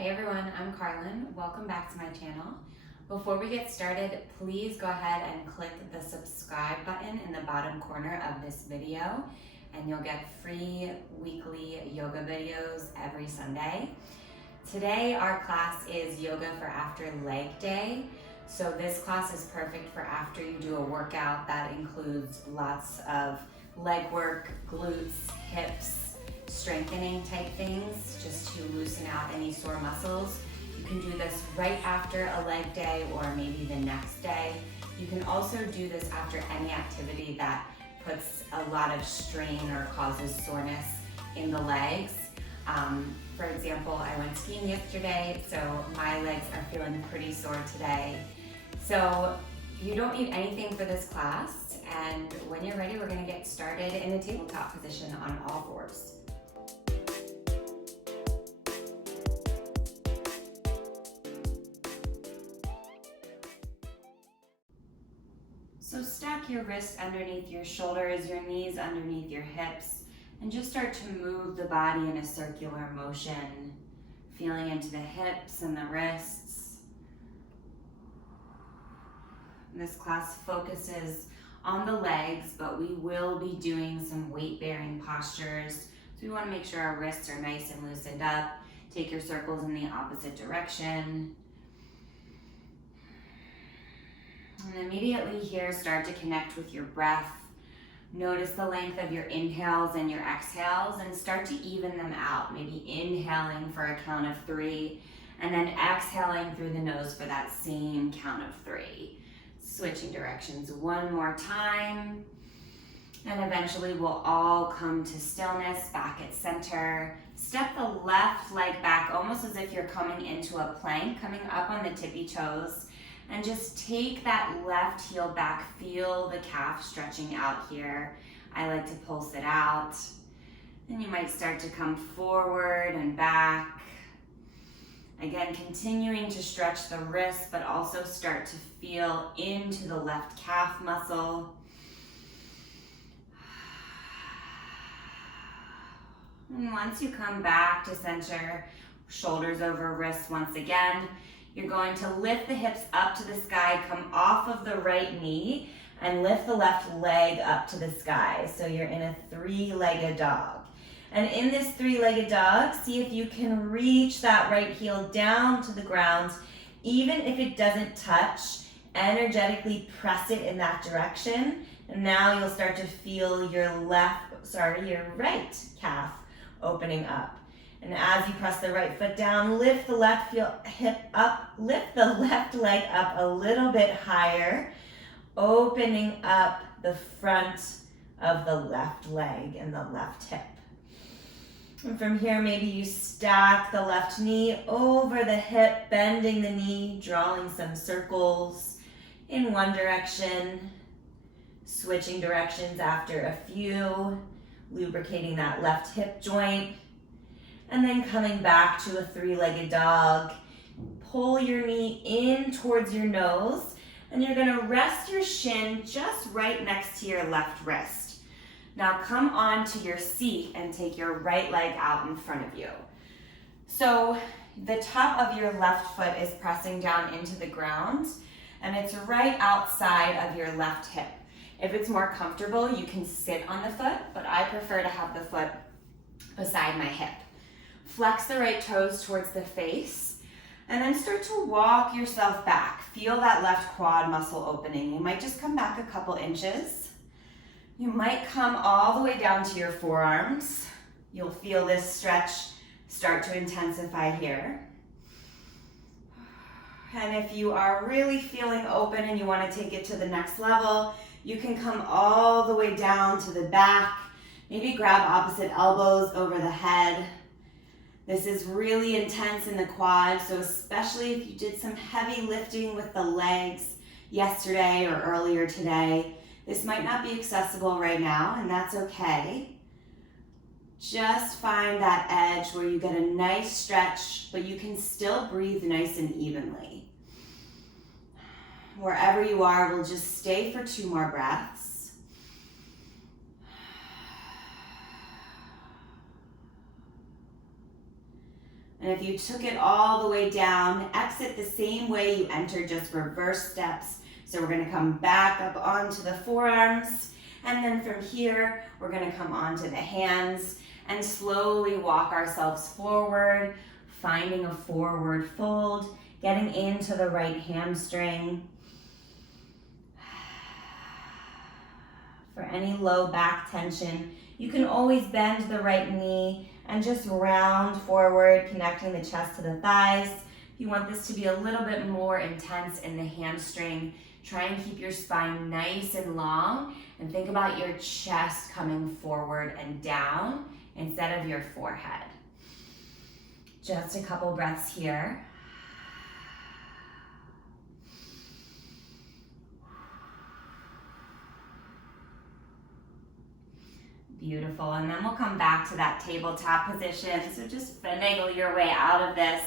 Hey everyone, I'm Carlyn. Welcome back to my channel. Before we get started, please go ahead and click the subscribe button in the bottom corner of this video and you'll get free weekly yoga videos every Sunday. Today our class is yoga for after leg day. So this class is perfect for after you do a workout that includes lots of leg work, glutes, hips, strengthening type things, just to loosen out any sore muscles. You can do this right after a leg day or maybe the next day. You can also do this after any activity that puts a lot of strain or causes soreness in the legs. For example, I went skiing yesterday, so my legs are feeling pretty sore today. So you don't need anything for this class, and when you're ready, we're going to get started in a tabletop position on all fours. So stack your wrists underneath your shoulders, your knees underneath your hips, and just start to move the body in a circular motion, feeling into the hips and the wrists. This class focuses on the legs, but we will be doing some weight-bearing postures. So we want to make sure our wrists are nice and loosened up. Take your circles in the opposite direction. And immediately here, start to connect with your breath. Notice the length of your inhales and your exhales and start to even them out. Maybe inhaling for a count of 3 and then exhaling through the nose for that same count of 3. Switching directions one more time. And eventually we'll all come to stillness, back at center. Step the left leg back almost as if you're coming into a plank, coming up on the tippy toes. And just take that left heel back, feel the calf stretching out here. I like to pulse it out. Then you might start to come forward and back. Again, continuing to stretch the wrist, but also start to feel into the left calf muscle. And once you come back to center, shoulders over wrists once again, you're going to lift the hips up to the sky, come off of the right knee, and lift the left leg up to the sky. So you're in a 3-legged dog. And in this 3-legged dog, see if you can reach that right heel down to the ground. Even if it doesn't touch, energetically press it in that direction. And now you'll start to feel your right calf opening up. And as you press the right foot down, lift the left hip up, lift the left leg up a little bit higher, opening up the front of the left leg and the left hip. And from here, maybe you stack the left knee over the hip, bending the knee, drawing some circles in one direction, switching directions after a few, lubricating that left hip joint. And then coming back to a 3-legged dog. Pull your knee in towards your nose, and you're gonna rest your shin just right next to your left wrist. Now come onto your seat and take your right leg out in front of you. So the top of your left foot is pressing down into the ground, and it's right outside of your left hip. If it's more comfortable, you can sit on the foot, but I prefer to have the foot beside my hip. Flex the right toes towards the face, and then start to walk yourself back. Feel that left quad muscle opening. You might just come back a couple inches. You might come all the way down to your forearms. You'll feel this stretch start to intensify here. And if you are really feeling open and you want to take it to the next level, you can come all the way down to the back. Maybe grab opposite elbows over the head. This is really intense in the quad, so especially if you did some heavy lifting with the legs yesterday or earlier today, this might not be accessible right now, and that's okay. Just find that edge where you get a nice stretch, but you can still breathe nice and evenly. Wherever you are, we'll just stay for 2 more breaths. And if you took it all the way down, exit the same way you entered, just reverse steps. So we're gonna come back up onto the forearms, and then from here, we're gonna come onto the hands and slowly walk ourselves forward, finding a forward fold, getting into the right hamstring. For any low back tension, you can always bend the right knee and just round forward, connecting the chest to the thighs. If you want this to be a little bit more intense in the hamstring, try and keep your spine nice and long, and think about your chest coming forward and down instead of your forehead. Just a couple breaths here. Beautiful, and then we'll come back to that tabletop position. So just finagle your way out of this,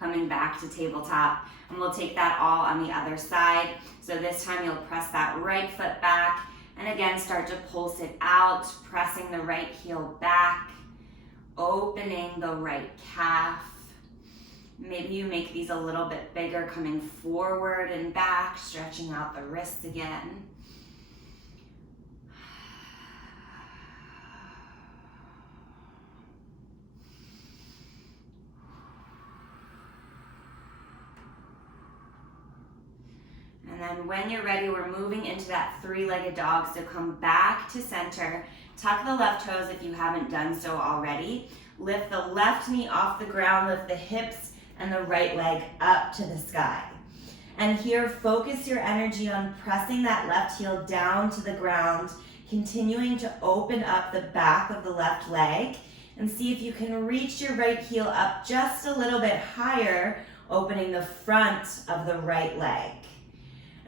coming back to tabletop, and we'll take that all on the other side. So this time you'll press that right foot back, and again, start to pulse it out, pressing the right heel back, opening the right calf. Maybe you make these a little bit bigger, coming forward and back, stretching out the wrists again. And then when you're ready, we're moving into that three-legged dog. So come back to center, tuck the left toes if you haven't done so already. Lift the left knee off the ground, lift the hips and the right leg up to the sky. And here, focus your energy on pressing that left heel down to the ground, continuing to open up the back of the left leg, and see if you can reach your right heel up just a little bit higher, opening the front of the right leg.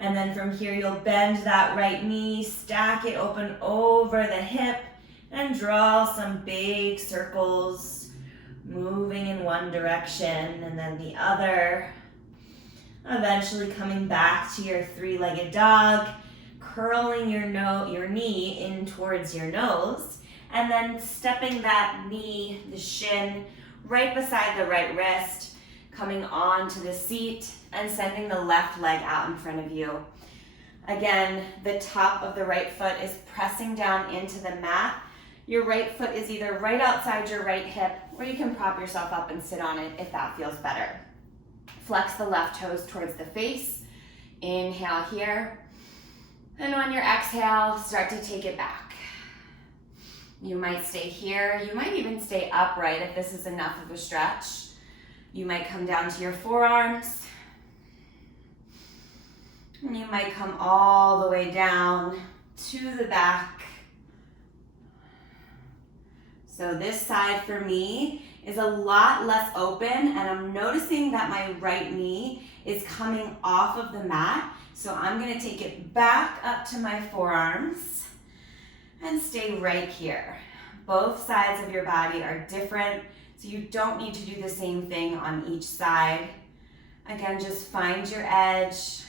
And then from here, you'll bend that right knee, stack it open over the hip, and draw some big circles, moving in one direction and then the other. Eventually coming back to your three-legged dog, curling your knee in towards your nose, and then stepping that knee, the shin, right beside the right wrist, coming onto the seat and sending the left leg out in front of you. Again, the top of the right foot is pressing down into the mat. Your right foot is either right outside your right hip, or you can prop yourself up and sit on it if that feels better. Flex the left toes towards the face. Inhale here. And on your exhale, start to take it back. You might stay here. You might even stay upright if this is enough of a stretch. You might come down to your forearms. And you might come all the way down to the back. So this side for me is a lot less open, and I'm noticing that my right knee is coming off of the mat. So I'm gonna take it back up to my forearms and stay right here. Both sides of your body are different, so you don't need to do the same thing on each side. Again, just find your edge.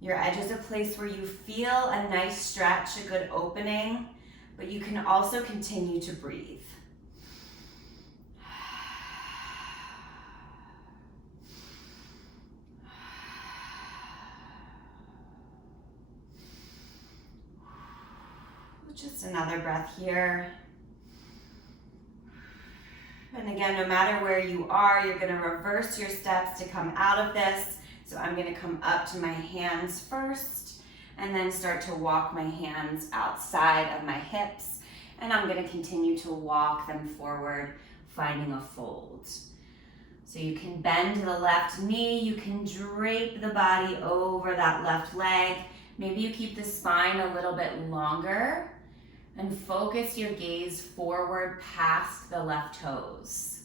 Your edge is a place where you feel a nice stretch, a good opening, but you can also continue to breathe. Just another breath here. And again, no matter where you are, you're gonna reverse your steps to come out of this. So I'm gonna come up to my hands first, and then start to walk my hands outside of my hips. And I'm gonna continue to walk them forward, finding a fold. So you can bend the left knee, you can drape the body over that left leg. Maybe you keep the spine a little bit longer, and focus your gaze forward past the left toes.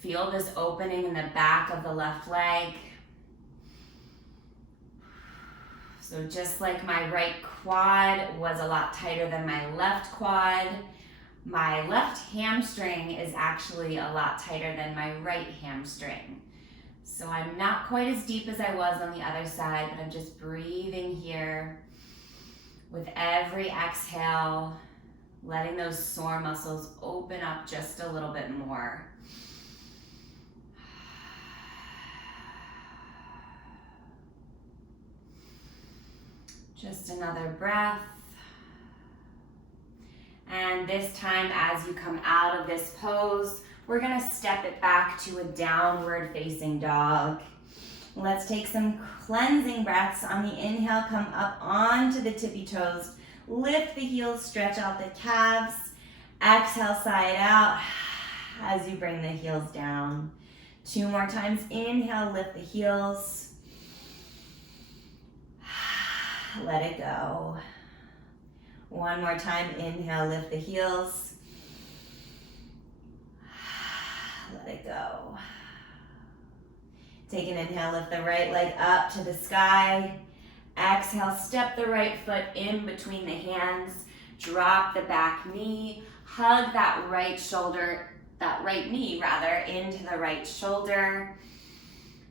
Feel this opening in the back of the left leg. So just like my right quad was a lot tighter than my left quad, my left hamstring is actually a lot tighter than my right hamstring. So I'm not quite as deep as I was on the other side, but I'm just breathing here. With every exhale, letting those sore muscles open up just a little bit more. Just another breath. And this time, as you come out of this pose, we're gonna step it back to a downward facing dog. Let's take some cleansing breaths. On the inhale, come up onto the tippy toes. Lift the heels, stretch out the calves. Exhale, side out as you bring the heels down. 2 more times. Inhale, lift the heels. Let it go. 1 more time. Inhale, lift the heels. Let it go. Take an inhale, lift the right leg up to the sky. Exhale, step the right foot in between the hands. Drop the back knee. Hug that right shoulder, that right knee rather, into the right shoulder.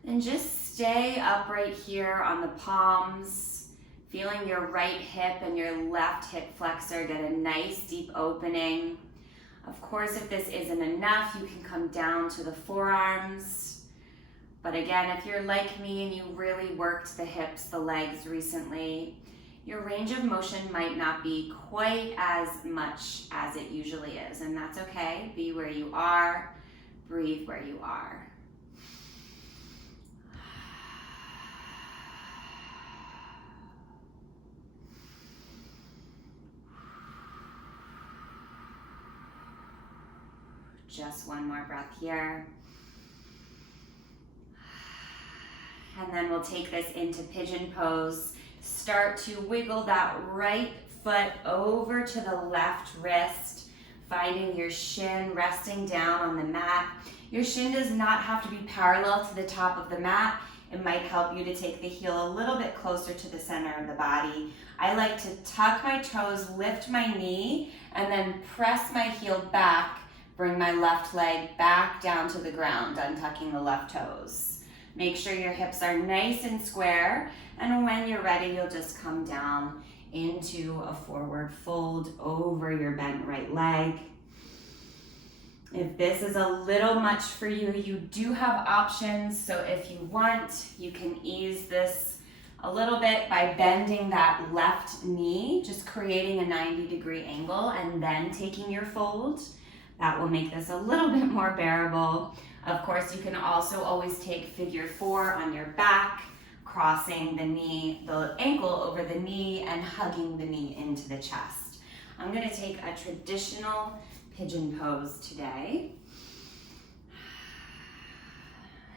And just stay upright here on the palms, feeling your right hip and your left hip flexor get a nice deep opening. Of course, if this isn't enough, you can come down to the forearms. But again, if you're like me and you really worked the hips, the legs recently, your range of motion might not be quite as much as it usually is, and that's okay. Be where you are, breathe where you are. Just 1 more breath here. And then we'll take this into pigeon pose. Start to wiggle that right foot over to the left wrist, finding your shin resting down on the mat. Your shin does not have to be parallel to the top of the mat. It might help you to take the heel a little bit closer to the center of the body. I like to tuck my toes, lift my knee, and then press my heel back, bring my left leg back down to the ground, untucking the left toes. Make sure your hips are nice and square, and when you're ready, you'll just come down into a forward fold over your bent right leg. If this is a little much for you, you do have options. So if you want, you can ease this a little bit by bending that left knee, just creating a 90-degree angle and then taking your fold. That will make this a little bit more bearable. Of course, you can also always take figure 4 on your back, crossing the knee, the ankle over the knee and hugging the knee into the chest. I'm gonna take a traditional pigeon pose today.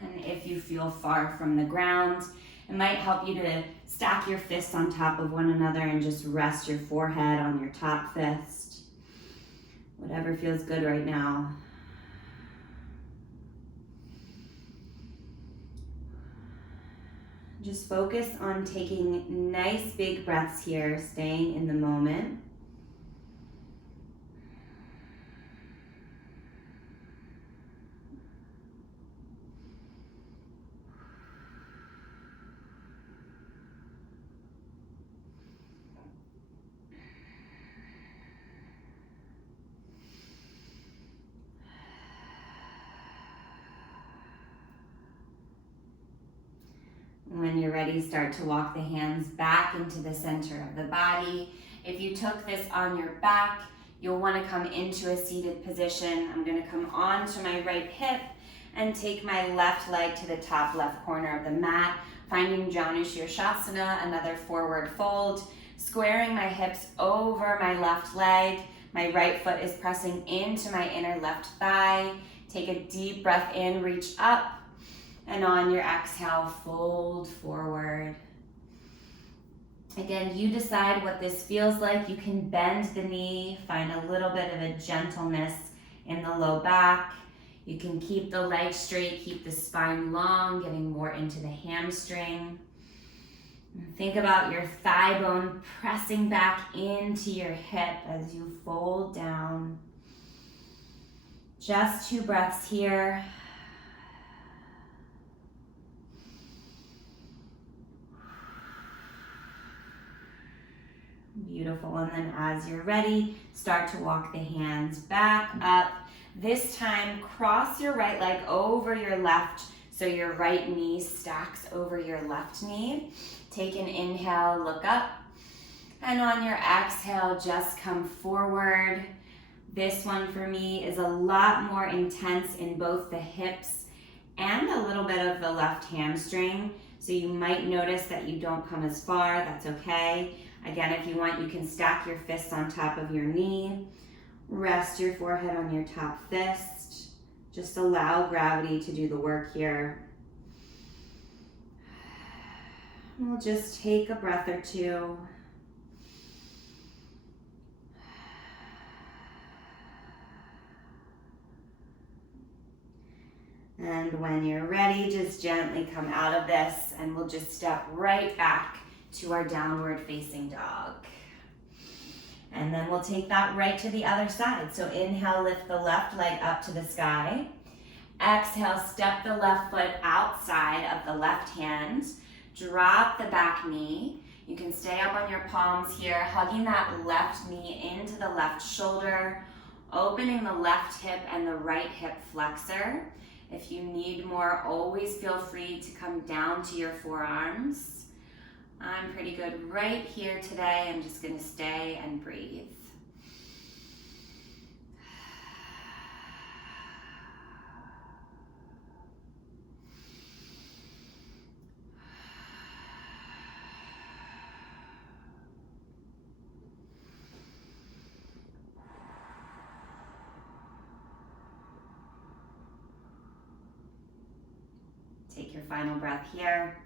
And if you feel far from the ground, it might help you to stack your fists on top of one another and just rest your forehead on your top fist. Whatever feels good right now. Just focus on taking nice big breaths here, staying in the moment. When you're ready, start to walk the hands back into the center of the body. If you took this on your back, you'll want to come into a seated position. I'm going to come onto my right hip and take my left leg to the top left corner of the mat, finding Janu Shirshasana, another forward fold, squaring my hips over my left leg. My right foot is pressing into my inner left thigh. Take a deep breath in, reach up. And on your exhale, fold forward. Again, you decide what this feels like. You can bend the knee, find a little bit of a gentleness in the low back. You can keep the legs straight, keep the spine long, getting more into the hamstring. Think about your thigh bone pressing back into your hip as you fold down. Just 2 breaths here. Beautiful, and then as you're ready, start to walk the hands back up. This time, cross your right leg over your left, so your right knee stacks over your left knee. Take an inhale, look up. And on your exhale, just come forward. This one for me is a lot more intense in both the hips and a little bit of the left hamstring. So you might notice that you don't come as far, that's okay. Again, if you want, you can stack your fists on top of your knee. Rest your forehead on your top fist. Just allow gravity to do the work here. We'll just take a breath or two. And when you're ready, just gently come out of this and we'll just step right back to our downward facing dog. And then we'll take that right to the other side. So inhale, lift the left leg up to the sky. Exhale, step the left foot outside of the left hand. Drop the back knee. You can stay up on your palms here, hugging that left knee into the left shoulder, opening the left hip and the right hip flexor. If you need more, always feel free to come down to your forearms. I'm pretty good right here today. I'm just gonna stay and breathe. Take your final breath here.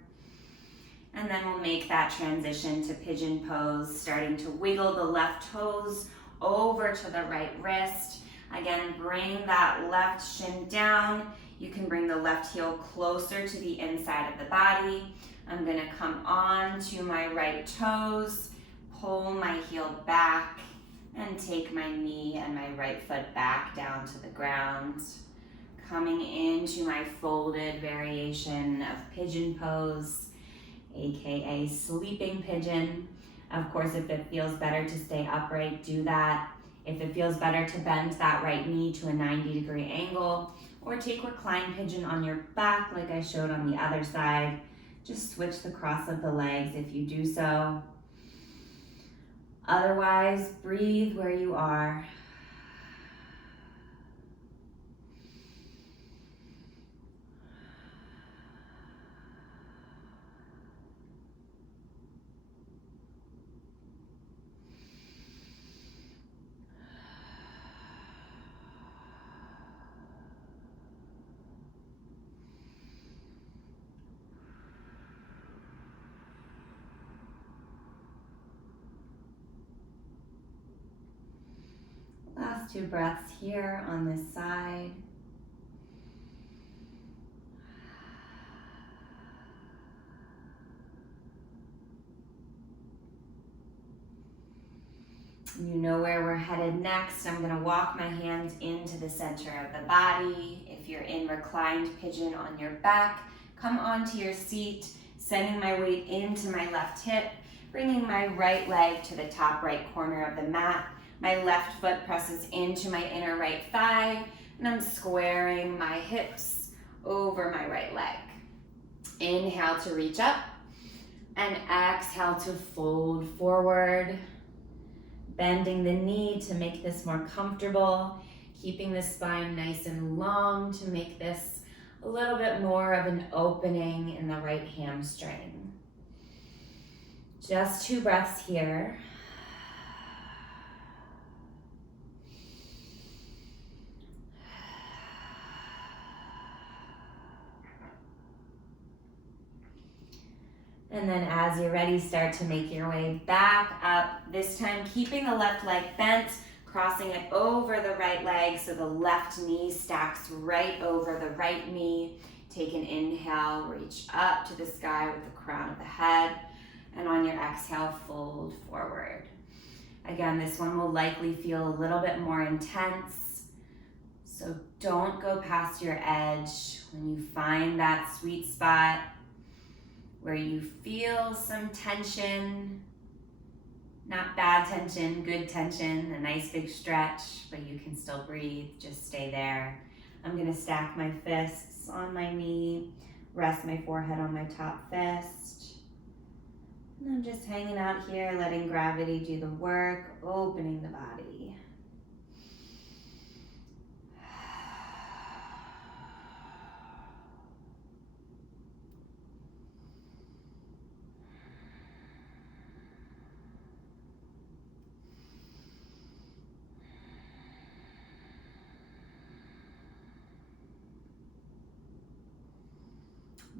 And then we'll make that transition to pigeon pose, starting to wiggle the left toes over to the right wrist. Again, bring that left shin down. You can bring the left heel closer to the inside of the body. I'm gonna come on to my right toes, pull my heel back, and take my knee and my right foot back down to the ground. Coming into my folded variation of pigeon pose, AKA sleeping pigeon. Of course, if it feels better to stay upright, do that. If it feels better to bend that right knee to a 90-degree angle, or take reclined pigeon on your back like I showed on the other side, just switch the cross of the legs if you do so. Otherwise, breathe where you are. Last 2 breaths here on this side. You know where we're headed next. I'm gonna walk my hands into the center of the body. If you're in reclined pigeon on your back, come onto your seat, sending my weight into my left hip, bringing my right leg to the top right corner of the mat. My left foot presses into my inner right thigh, and I'm squaring my hips over my right leg. Inhale to reach up, and exhale to fold forward. Bending the knee to make this more comfortable, keeping the spine nice and long to make this a little bit more of an opening in the right hamstring. Just 2 breaths here. And then as you're ready, start to make your way back up. This time, keeping the left leg bent, crossing it over the right leg so the left knee stacks right over the right knee. Take an inhale, reach up to the sky with the crown of the head. And on your exhale, fold forward. Again, this one will likely feel a little bit more intense. So don't go past your edge. When you find that sweet spot, where you feel some tension, not bad tension, good tension, a nice big stretch, but you can still breathe, just stay there. I'm gonna stack my fists on my knee, rest my forehead on my top fist. And I'm just hanging out here, letting gravity do the work, opening the body.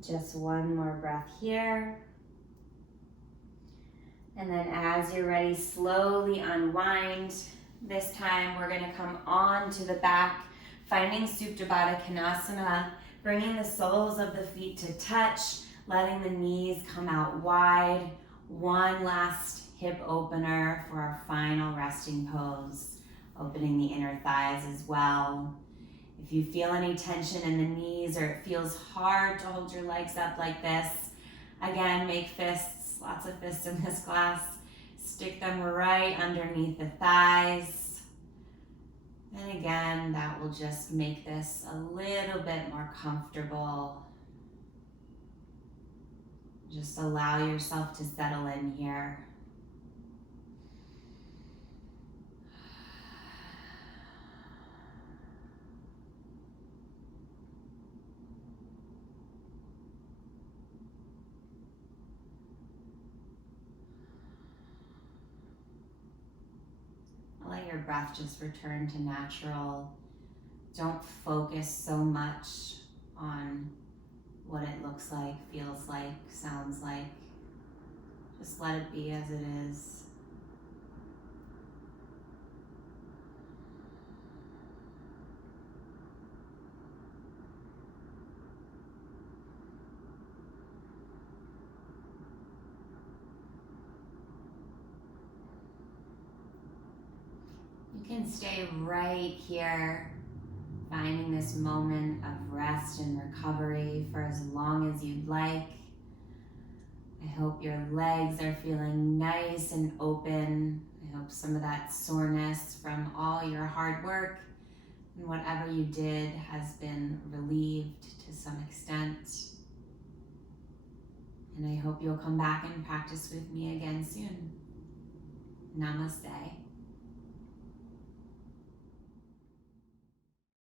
Just one more breath here. And then as you're ready, slowly unwind. This time we're gonna come on to the back, finding Supta Baddha Konasana, bringing the soles of the feet to touch, letting the knees come out wide. One last hip opener for our final resting pose, opening the inner thighs as well. If you feel any tension in the knees or it feels hard to hold your legs up like this, again, make fists, lots of fists in this class. Stick them right underneath the thighs. And again, that will just make this a little bit more comfortable. Just allow yourself to settle in here. Let your breath just return to natural. Don't focus so much on what it looks like, feels like, sounds like. Just let it be as it is. You can stay right here, finding this moment of rest and recovery for as long as you'd like. I hope your legs are feeling nice and open. I hope some of that soreness from all your hard work and whatever you did has been relieved to some extent. And I hope you'll come back and practice with me again soon. Namaste.